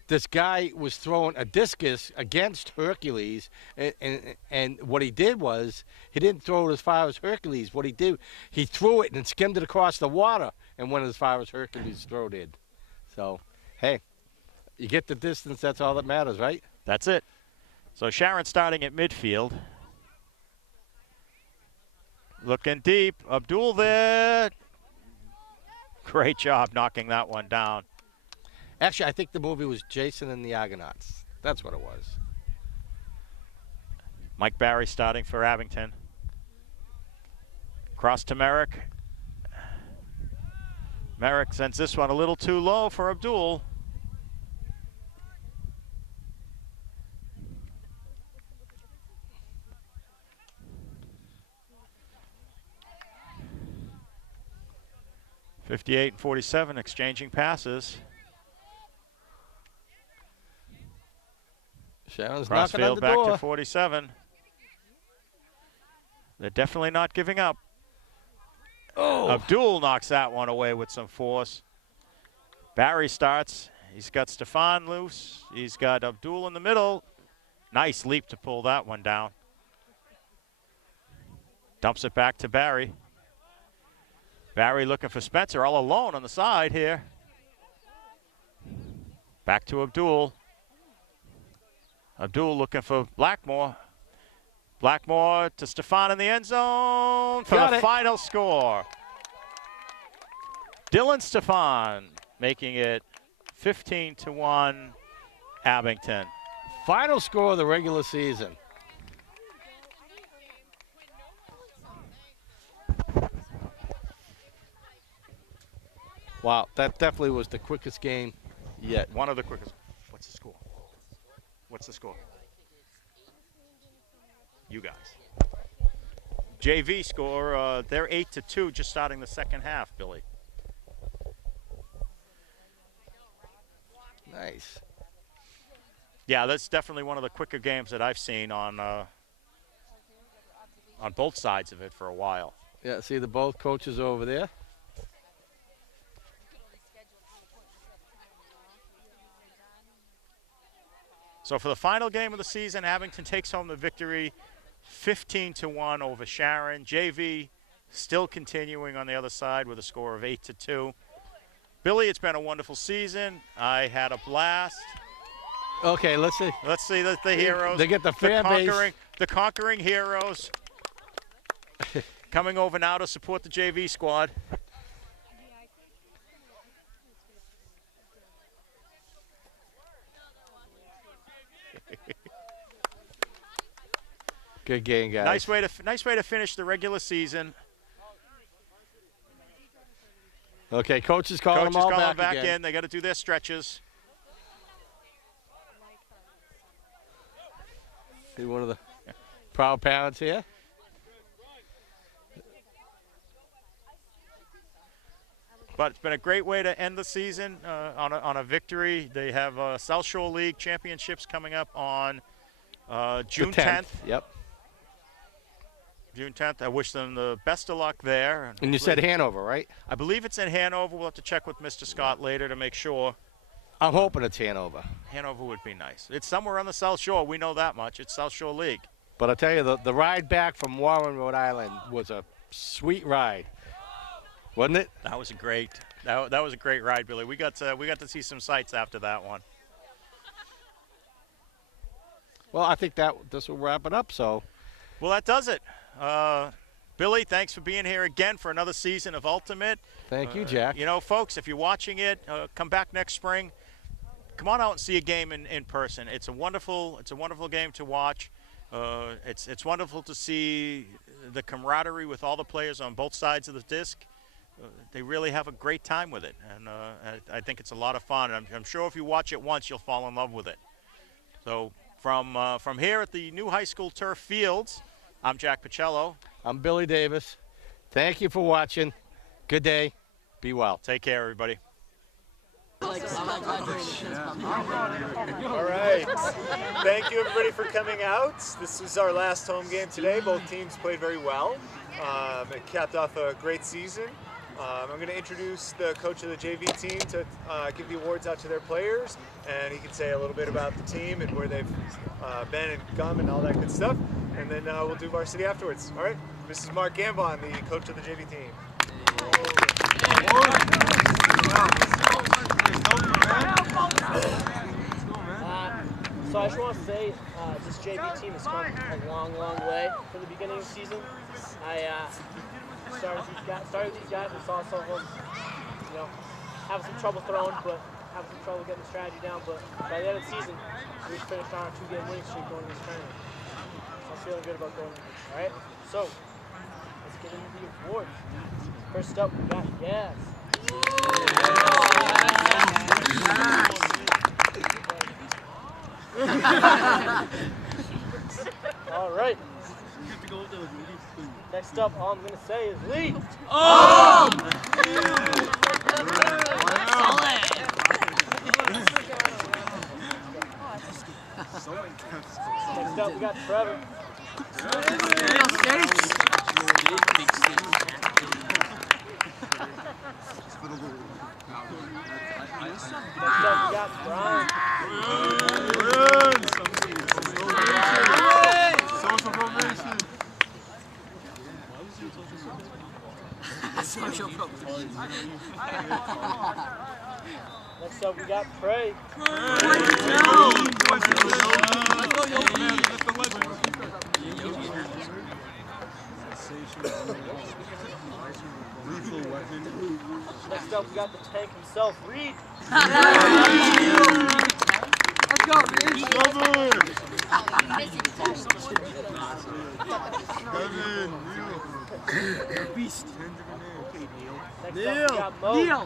this guy was throwing a discus against Hercules, and what he did was he didn't throw it as far as Hercules. What he did, he threw it and skimmed it across the water and went as far as Hercules' throw did. So, hey, you get the distance, that's all that matters, right? That's it. So Sharon starting at midfield. Looking deep. Abdul there. Great job knocking that one down. Actually, I think the movie was Jason and the Argonauts. That's what it was. Mike Barry starting for Abington. Cross to Merrick. Merrick sends this one a little too low for Abdul. (58-47) exchanging passes. Sharon's knocking on Crossfield the back door. to 47. They're definitely not giving up. Oh. Abdul knocks that one away with some force. Barry starts. He's got Stefan loose. He's got Abdul in the middle. Nice leap to pull that one down. Dumps it back to Barry. Barry looking for Spencer all alone on the side here. Back to Abdul. Abdul looking for Blackmore. Blackmore to Stefan in the end zone for the final score. Dylan Stefan making it 15-1 Abington. Final score of the regular season. Wow, that definitely was the quickest game yet. One of the quickest. What's the score? What's the score? You guys. JV score, they're 8-2 just starting the second half, Billy. Nice. Yeah, that's definitely one of the quicker games that I've seen on both sides of it for a while. Yeah, see the both coaches over there. So for the final game of the season, Abington takes home the victory 15-1 over Sharon. JV still continuing on the other side with a score of 8-2. Billy, it's been a wonderful season. I had a blast. Okay, let's see. Let's see the heroes. They get the fan base. The conquering heroes coming over now to support the JV squad. Good game, guys. Nice way to finish the regular season. Okay, coach is calling them all back in. They got to do their stretches. See one of the proud parents here. But it's been a great way to end the season on a victory. They have South Shore League championships coming up on June 10th. Yep. June 10th. I wish them the best of luck there. And you said Hanover, right? I believe it's in Hanover. We'll have to check with Mr. Scott later to make sure. I'm hoping it's Hanover. Hanover would be nice. It's somewhere on the South Shore. We know that much. It's South Shore League. But I tell you, the ride back from Warren, Rhode Island was a sweet ride, wasn't it? That was a great. That was a great ride, Billy. We got to see some sights after that one. Well, I think this will wrap it up. So. Well, that does it. Billy, thanks for being here again for another season of Ultimate. Thank you, Jack. You know, folks, if you're watching it, come back next spring. Come on out and see a game in person. It's a wonderful game to watch. It's wonderful to see the camaraderie with all the players on both sides of the disc. They really have a great time with it, and I think it's a lot of fun. I'm sure if you watch it once, you'll fall in love with it. So from here at the new high school turf fields, I'm Jack Pacello. I'm Billy Davis. Thank you for watching. Good day. Be well. Take care, everybody. All right. Thank you, everybody, for coming out. This was our last home game today. Both teams played very well. It capped off a great season. I'm going to introduce the coach of the JV team to give the awards out to their players, and he can say a little bit about the team and where they've been and come and all that good stuff. And then we'll do varsity afterwards. All right. This is Mark Gambon, the coach of the JV team. So I just want to say this JV team has come a long, long way from the beginning of the season. I started with these guys and saw some of them, have some trouble throwing, but having some trouble getting the strategy down, but by the end of the season, we finished on a 2-game winning streak going into this tournament. So I'm feeling good about going into this. All right, so let's get into the awards. First up, we got Gas. All right. Next up, all I'm going to say is Lee. Oh! Next up, we got Trevor. Next up, we got Brian. Social probation. Social probation. Next up, we got Prey. Next up, we got the tank himself, Reed. Let's go, Reed. Beast. Next up, we got Mo. Neil.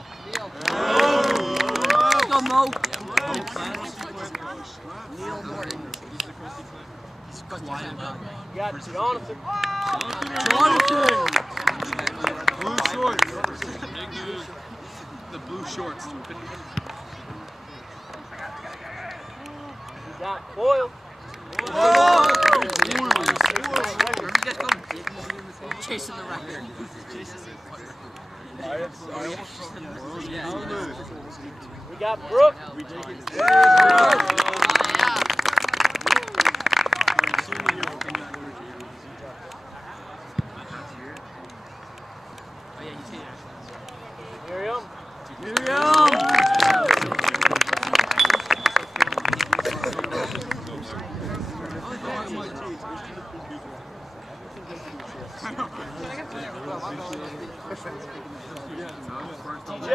Let's go, Mo. Neil Morton. We got Jonathan. Jonathan. Blue shorts. The blue shorts. We got Boyle. Chasing the record. We got Brooke. Miriam. DJ.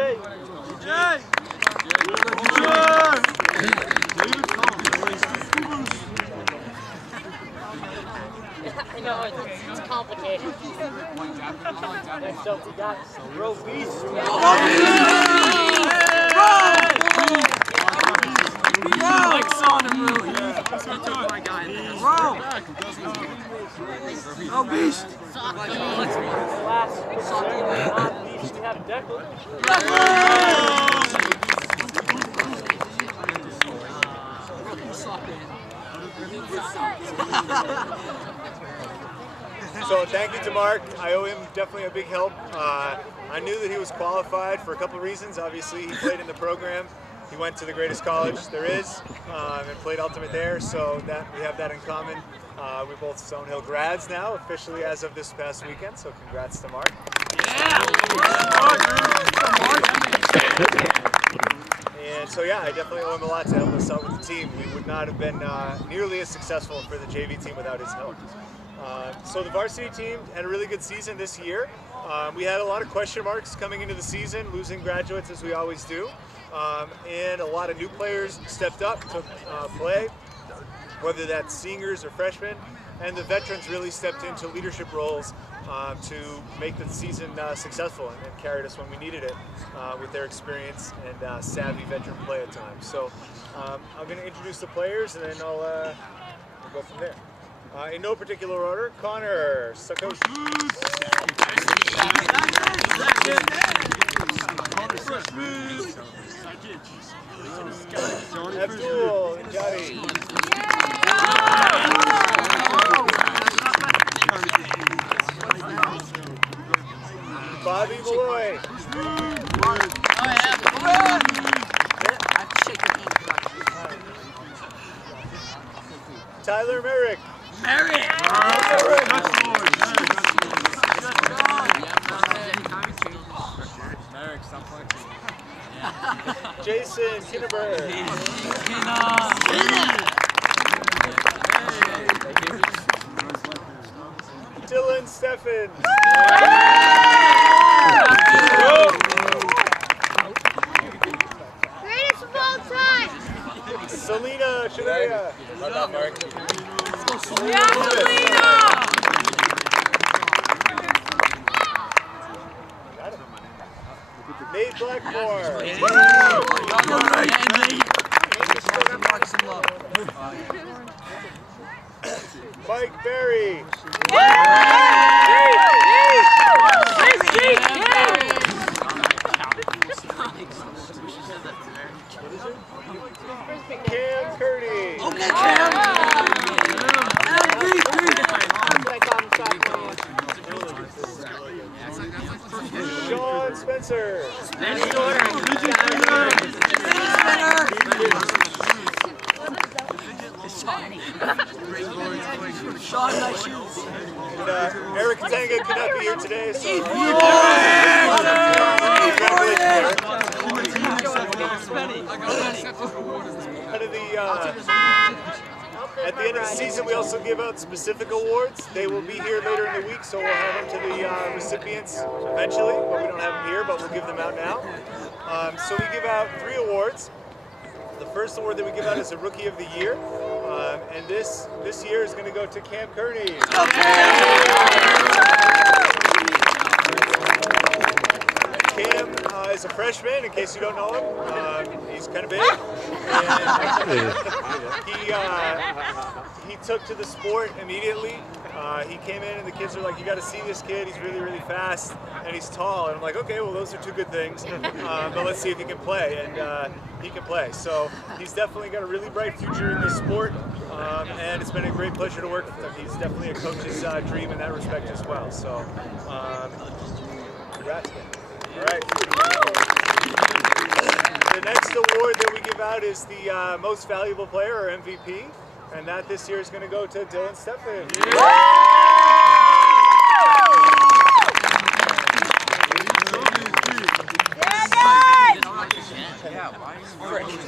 I know, it's complicated. Next up, we got Bro Beast. Like Sonic Oh, Beast! Last, not Beast, we have Declan. So thank you to Mark. I owe him definitely a big help. I knew that he was qualified for a couple of reasons. Obviously, he played in the program. He went to the greatest college there is and played Ultimate there, so that we have that in common. We're both Stonehill grads now, officially as of this past weekend, so congrats to Mark. And so yeah, I definitely owe him a lot to help us out with the team. We would not have been nearly as successful for the JV team without his help. So the varsity team had a really good season this year. We had a lot of question marks coming into the season, losing graduates as we always do. And a lot of new players stepped up to play, whether that's seniors or freshmen. And the veterans really stepped into leadership roles to make the season successful and carried us when we needed it with their experience and savvy veteran play at times. So I'm going to introduce the players and then we'll go from there. In no particular order, Connor Sakoshi. Abdul Njari. Bobby Malloy. Tyler Merrick. Merrick! Jason Kinneberg. Dylan Steffen. Greatest Selena Shania. Nate Blackmore. Mike Berry. Cam Curdy. Okay, Cam. Sean Spencer. Sean, nice shoes. And Eric Tanga could not be here today, so at the end of the season, we also give out specific awards. They will be here later in the week, so we'll have them to the recipients eventually. But we don't have them here, but we'll give them out now. So we give out 3 awards. The first award that we give out is a Rookie of the Year, and this year is going to go to Cam Kearney. Cam is a freshman, in case you don't know him. He's kind of big. And he took to the sport immediately. He came in and the kids were like, you got to see this kid. He's really, really fast and he's tall. And I'm like, okay, well, those are 2 good things. But let's see if he can play. And he can play. So he's definitely got a really bright future in this sport. And it's been a great pleasure to work with him. He's definitely a coach's dream in that respect as well. So congrats, man. All right. The next award that we give out is the Most Valuable Player, or MVP, and that this year is going to go to Dylan Stephan.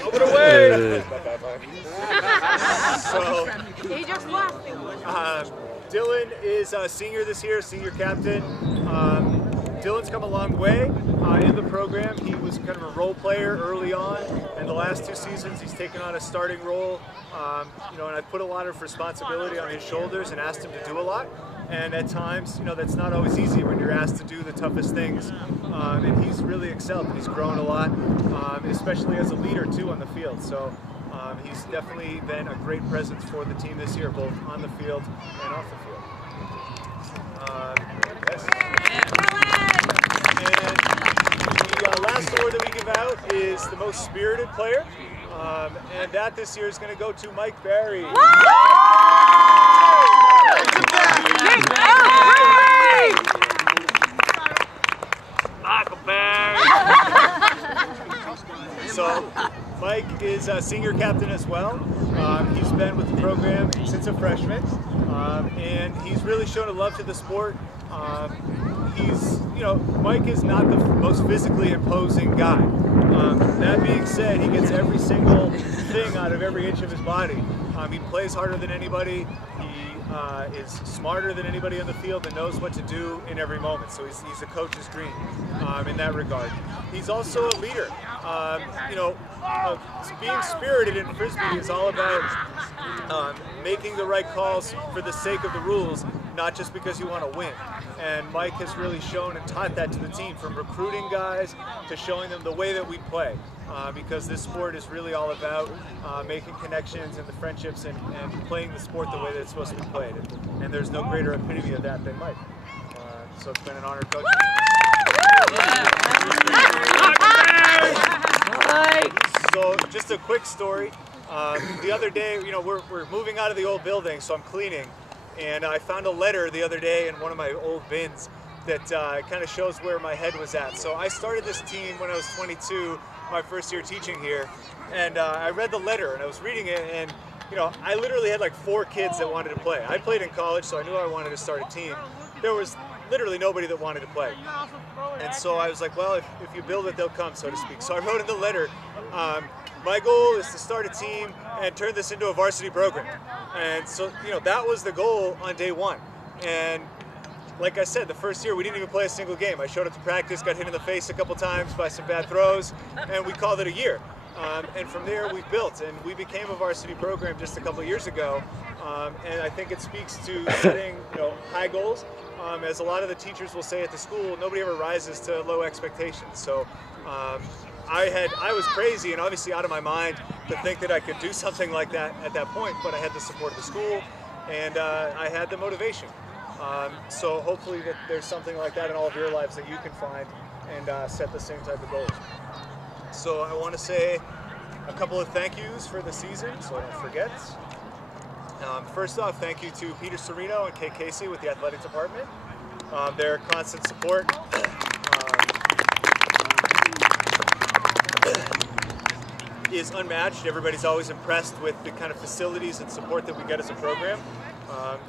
Open away! So, Dylan is a senior this year, senior captain. Dylan's come a long way in the program. He was kind of a role player early on, and the last 2 seasons he's taken on a starting role. And I put a lot of responsibility on his shoulders and asked him to do a lot. And at times, that's not always easy when you're asked to do the toughest things. And he's really excelled, and he's grown a lot, especially as a leader too on the field. So he's definitely been a great presence for the team this year, both on the field and off the field. Yes. And the last award that we give out is the Most Spirited Player, and that this year is going to go to Mike Berry. So Mike is a senior captain as well. He's been with the program since a freshman, and he's really shown a love to the sport. Mike is not the most physically imposing guy. That being said, he gets every single thing out of every inch of his body. He plays harder than anybody. He is smarter than anybody on the field and knows what to do in every moment. So he's a coach's dream in that regard. He's also a leader. Being spirited in Frisbee is all about making the right calls for the sake of the rules, not just because you want to win. And Mike has really shown and taught that to the team, from recruiting guys to showing them the way that we play. Because this sport is really all about making connections and the friendships and playing the sport the way that it's supposed to be played. And there's no greater epitome of that than Mike. So it's been an honor coaching. So just a quick story. The other day, we're moving out of the old building, so I'm cleaning. And I found a letter the other day in one of my old bins that kind of shows where my head was at. So I started this team when I was 22, my first year teaching here. And I read the letter and I was reading it, and I literally had like 4 kids that wanted to play. I played in college, so I knew I wanted to start a team. There was literally nobody that wanted to play. And so I was like, well, if you build it, they'll come, so to speak. So I wrote in the letter, my goal is to start a team and turn this into a varsity program. And so, that was the goal on day 1. And like I said, the first year we didn't even play a single game. I showed up to practice, got hit in the face a couple times by some bad throws, and we called it a year. And from there we built, and we became a varsity program just a couple of years ago. And I think it speaks to setting high goals. As a lot of the teachers will say at the school, nobody ever rises to low expectations. So I was crazy and obviously out of my mind to think that I could do something like that at that point, but I had the support of the school and I had the motivation. So hopefully that there's something like that in all of your lives that you can find and set the same type of goals. So I want to say a couple of thank yous for the season, so I don't forget. First off, thank you to Peter Serino and Kate Casey with the athletic department. Their constant support is unmatched. Everybody's always impressed with the kind of facilities and support that we get as a program.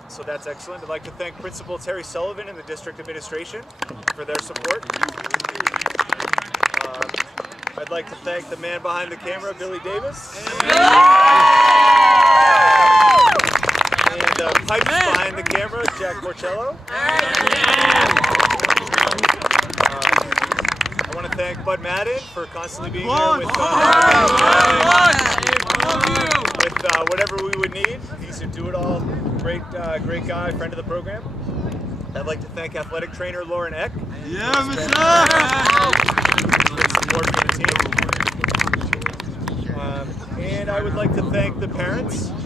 So that's excellent. I'd like to thank Principal Terry Sullivan and the district administration for their support. I'd like to thank the man behind the camera, Billy Davis. And the pipes behind the camera, Jack Porcello. I want to thank Bud Madden for constantly being here with whatever we would need. He's a do-it-all, great guy, friend of the program. I'd like to thank athletic trainer Lauren Eck. Yeah, Mr. Support for the team. And I would like to thank the parents. None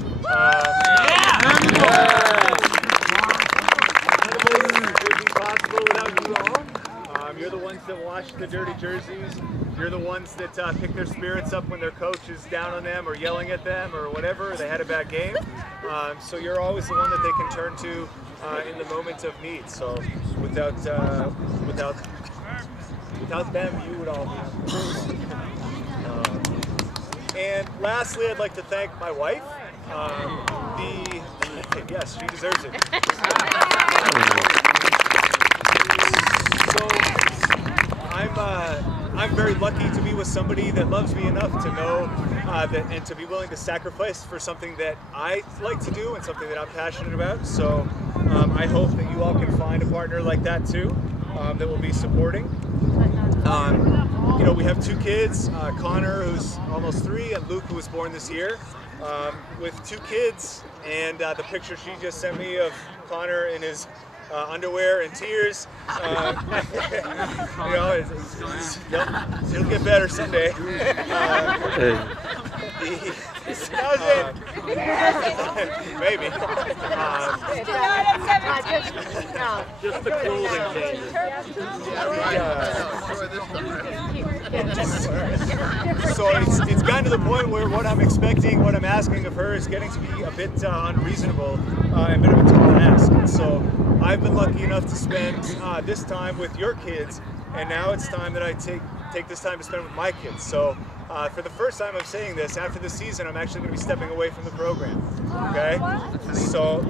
of this would be possible without you all. You're the ones that wash the dirty jerseys. You're the ones that pick their spirits up when their coach is down on them or yelling at them or whatever. They had a bad game. So you're always the one that they can turn to in the moments of need. So without them, you would all be. And lastly, I'd like to thank my wife. Yes, she deserves it. So I'm very lucky to be with somebody that loves me enough to know that and to be willing to sacrifice for something that I like to do and something that I'm passionate about. So I hope that you all can find a partner like that too, that will be supporting. We have two kids, Connor, who's almost 3, and Luke, who was born this year. With 2 kids, and the picture she just sent me of Connor in his underwear and tears. It'll get better someday. Maybe. Just the clothing changes. So it's gotten to the point where what I'm expecting, what I'm asking of her is getting to be a bit unreasonable and a bit of a tall ask. And so I've been lucky enough to spend this time with your kids, and now it's time that I take this time to spend with my kids. So for the first time I'm saying this, after this season I'm actually going to be stepping away from the program. Okay? So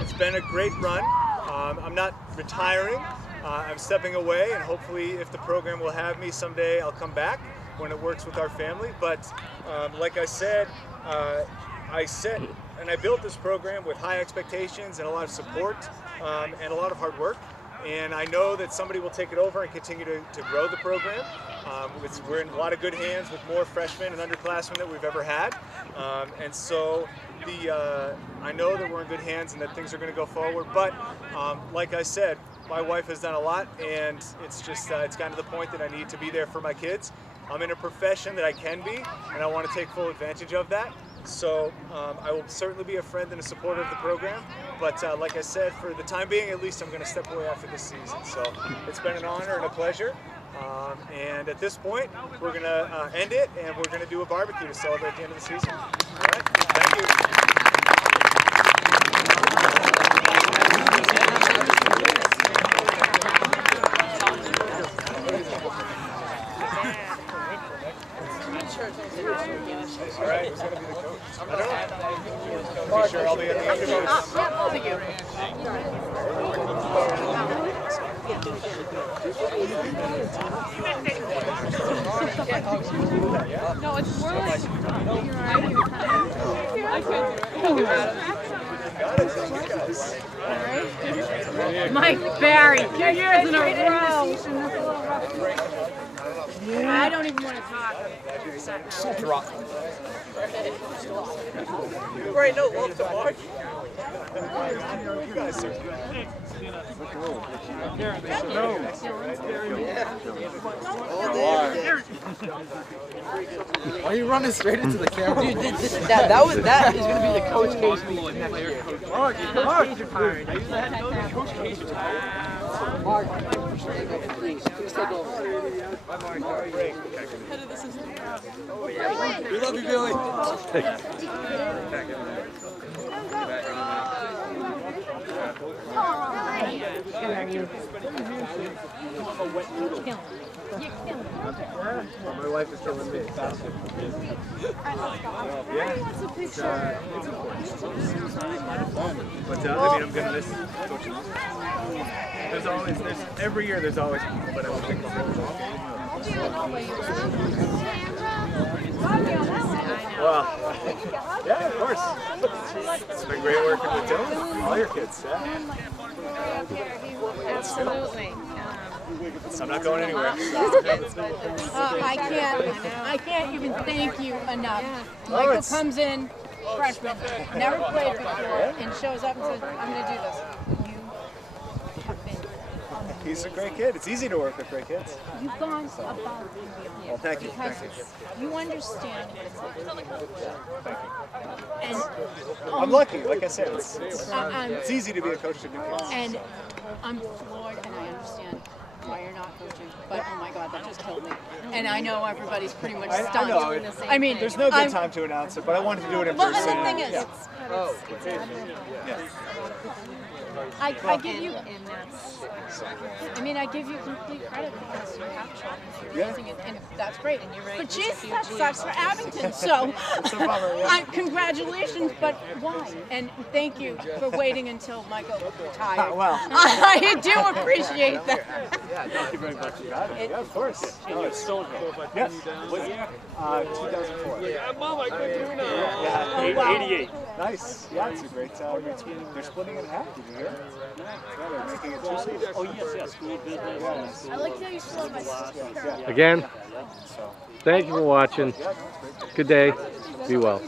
it's been a great run. I'm not retiring. I'm stepping away, and hopefully if the program will have me someday, I'll come back when it works with our family. But like I said, I built this program with high expectations and a lot of support and a lot of hard work. And I know that somebody will take it over and continue to grow the program. We're in a lot of good hands with more freshmen and underclassmen than we've ever had. And so I know that we're in good hands and that things are going to go forward. But like I said, my wife has done a lot, and it's just it's gotten to the point that I need to be there for my kids. I'm in a profession that I can be, and I want to take full advantage of that. So I will certainly be a friend and a supporter of the program, but like I said, for the time being at least, I'm going to step away after this season. So it's been an honor and a pleasure, and at this point we're going to end it, and we're going to do a barbecue to celebrate the end of the season. All right, thank you. All right, who's going to be the coach? I don't know. Be sure I'll be at the interviews. No, it's more like Mike Barry, 2 years in a row. I don't even want to talk. So drunk. Right, no, love to watch. You guys, sir. Why are you running straight into the camera? Dude, that is gonna be the Coach Case meeting next year. Mark, retiring. I used to have those Coach Case retired. Mark, please take over. We love you, Billy. My wife is killing me. Yeah. But I mean, I'm gonna miss coaching. Every year there's always people, but I would think the whole Well, yeah, of course. It's been great working with Dylan, all your kids. Yeah. Absolutely. I'm not going anywhere. I can't even thank you enough. Michael comes in, freshman, never played before, and shows up and says, I'm going to do this. You have been amazing. He's a great kid. It's easy to work with great kids. You've gone above and beyond. Well, thank you. Because Thank you. you understand what it's like. And I'm lucky. Like I said, it's I'm- easy to be a coach to new kids. And I'm floored, and I understand why you're not coaching. But oh my God, that just killed me. And I know everybody's pretty much I stunned. know. I mean, There's no good I'm- time to announce it, but I wanted to do it in Well, person. and the thing is, Yeah. I give you, I mean, I give you complete credit because you have children, you're raising it, and that's great. But geez, that sucks for Abington, so congratulations, but why? And thank you for waiting until Michael retired. Well. I do appreciate that. Yeah, thank you very much. You got it. Yeah, of course. Oh, it's so good. Yes. 2004. Mom, I couldn't do that. Yeah. 88. Nice. Yeah, it's a great they're splitting it in half. Did you hear? Yeah, they're making it 2 schools. Oh, yes. School business. I like how you still have my sister. Again, thank you for watching. Good day. Be well.